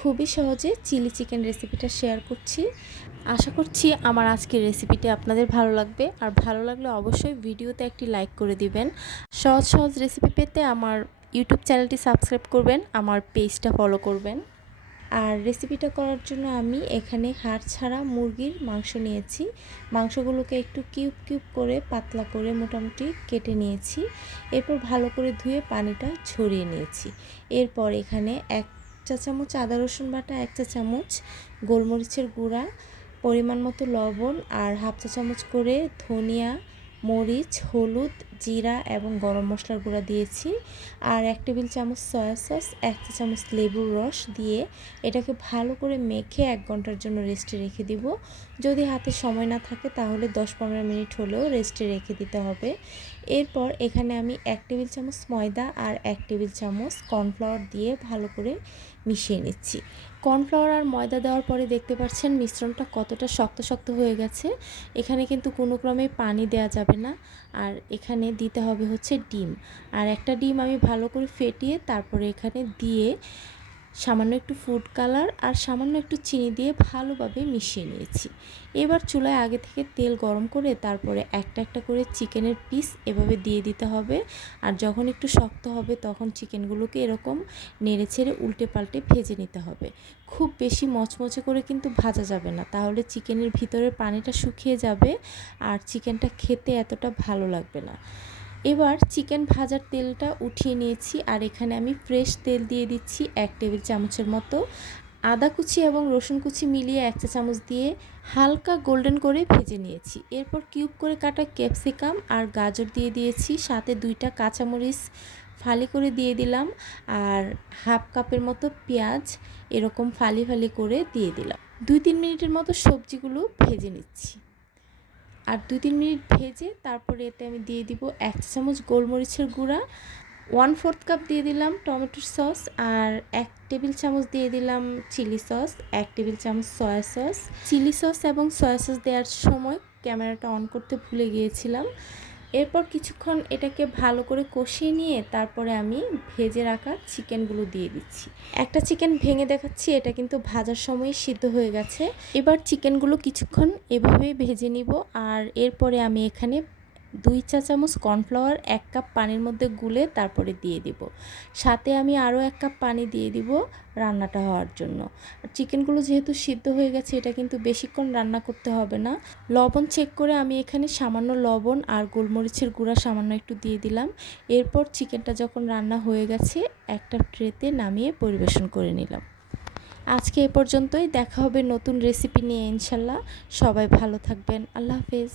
খুবই সহজে chilli chicken রেসিপিটা শেয়ার করছি। আশা করছি আমার আজকের রেসিপিটি আপনাদের ভালো লাগবে, আর ভালো লাগলে অবশ্যই ভিডিওতে একটি লাইক করে দিবেন। সহজ সহজ রেসিপি পেতে আমার ইউটিউব চ্যানেলটি সাবস্ক্রাইব করবেন, আমার পেজটা ফলো করবেন। আর রেসিপিটা করার জন্য আমি এখানে হাড় ছাড়া মুরগির মাংস নিয়েছি। মাংসগুলোকে একটু কিউব কিউব করে পাতলা করে মোটামুটি কেটে নিয়েছি। এরপর ভালো করে ধুয়ে পানিটা ঝরিয়ে নিয়েছি। এরপর এখানে 1 চা চামচ আদা রসুন বাটা, 1 চা চামচ গোলমরিচের গুঁড়া, পরিমাণ মতো লবণ আর হাফ চা চামচ করে ধনিয়া, মরিচ, হলুদ, জিরা এবং গরম মশলার গুঁড়া দিয়েছি। আর 1 টেবিল চামচ সয়া সস, 1 চা চামচ লেবুর রস দিয়ে এটাকে ভালো করে মেখে 1 ঘন্টার জন্য রেস্টে রেখে দিব। যদি হাতে সময় না থাকে তাহলে 10-15 মিনিট হলেও রেস্টে রেখে দিতে হবে। এরপর এখানে আমি 1 টেবিল চামচ ময়দা আর 1 টেবিল চামচ কর্নফ্লাওয়ার দিয়ে ভালো করে মিশিয়ে নিচ্ছি। কর্নফ্লাওয়ার আর ময়দা দেওয়ার পরে দেখতে পাচ্ছেন মিশ্রণটা কতটা শক্ত শক্ত হয়ে গেছে। এখানে কিন্তু কোনো ক্রমেই পানি দেওয়া যাবে না। আর এখানে দিতে হবে হচ্ছে ডিম। আর একটা ডিম আমি ভালো করে ফেটিয়ে তারপরে এখানে দিয়ে সামান্য একটু ফুড কালার আর সামান্য একটু চিনি দিয়ে ভালোভাবে মিশিয়ে নিয়েছি। এবার চুলায় আগে থেকে তেল গরম করে তারপরে একটা একটা করে চিকেনের পিস এভাবে দিয়ে দিতে হবে। আর যখন একটু শক্ত হবে তখন চিকেনগুলোকে এরকম নেড়ে ছেড়ে উল্টে পাল্টে ভেজে নিতে হবে। খুব বেশি মচমচে করে কিন্তু ভাজা যাবে না, তাহলে চিকেনের ভিতরের পানিটা শুকিয়ে যাবে আর চিকেনটা খেতে এতটা ভালো লাগবে না। এবার চিকেন ভাজার তেলটা উঠিয়ে নিয়েছি, আর এখানে আমি ফ্রেশ তেল দিয়ে দিচ্ছি 1 টেবিল চামচের মতো। আদা কুচি এবং রসুন কুচি মিলিয়ে 1 চা চামচ দিয়ে হালকা গোল্ডেন করে ভেজে নিয়েছি। এরপর কিউব করে কাটা ক্যাপসিকাম আর গাজর দিয়ে দিয়েছি, সাথে 2টা কাঁচামরিচ ফালি করে দিয়ে দিলাম, আর হাফ কাপের মতো পেঁয়াজ এরকম ফালি ফালি করে দিয়ে দিলাম। 2-3 মিনিটের মতো সবজিগুলো ভেজে নিচ্ছি। আর 2-3 মিনিট ভেজে তারপরে এতে আমি দিয়ে দিব 1 চা চামচ গোলমরিচের গুঁড়া, 1/4 কাপ দিয়ে দিলাম টমেটো সস, আর 1 টেবিল চামচ দিয়ে দিলাম চিলি সস, 1 টেবিল চামচ সয়া সস। চিলি সস এবং সয়া সস দেওয়ার সময় ক্যামেরাটা অন করতে ভুলে গিয়েছিলাম। এরপর কিছুক্ষণ এটাকে ভালো করে কষিয়ে নিয়ে তারপরে আমি ভেজে রাখা চিকেনগুলো দিয়ে দিচ্ছি। একটা চিকেন ভেঙে দেখাচ্ছি, এটা কিন্তু ভাজার সময় সিদ্ধ হয়ে গেছে। এবার চিকেনগুলো কিছুক্ষণ এভাবেই ভেজে নিব। আর এরপরে আমি এখানে 2 চা চামচ কর্নফ্লাওয়ার 1 কাপ পানির মধ্যে গুলে তারপরে দিয়ে দিব। সাথে আমি আরও 1 কাপ পানি দিয়ে দিব রান্নাটা হওয়ার জন্য। আর চিকেনগুলো যেহেতু সিদ্ধ হয়ে গেছে, এটা কিন্তু বেশিক্ষণ রান্না করতে হবে না। লবণ চেক করে আমি এখানে সামান্য লবণ আর গোলমরিচের গুঁড়া সামান্য একটু দিয়ে দিলাম। এরপর চিকেনটা যখন রান্না হয়ে গেছে একটা ট্রেতে নামিয়ে পরিবেশন করে নিলাম। আজকে এ পর্যন্তই, দেখা হবে নতুন রেসিপি নিয়ে ইনশাল্লাহ। সবাই ভালো থাকবেন। আল্লাহ হাফেজ।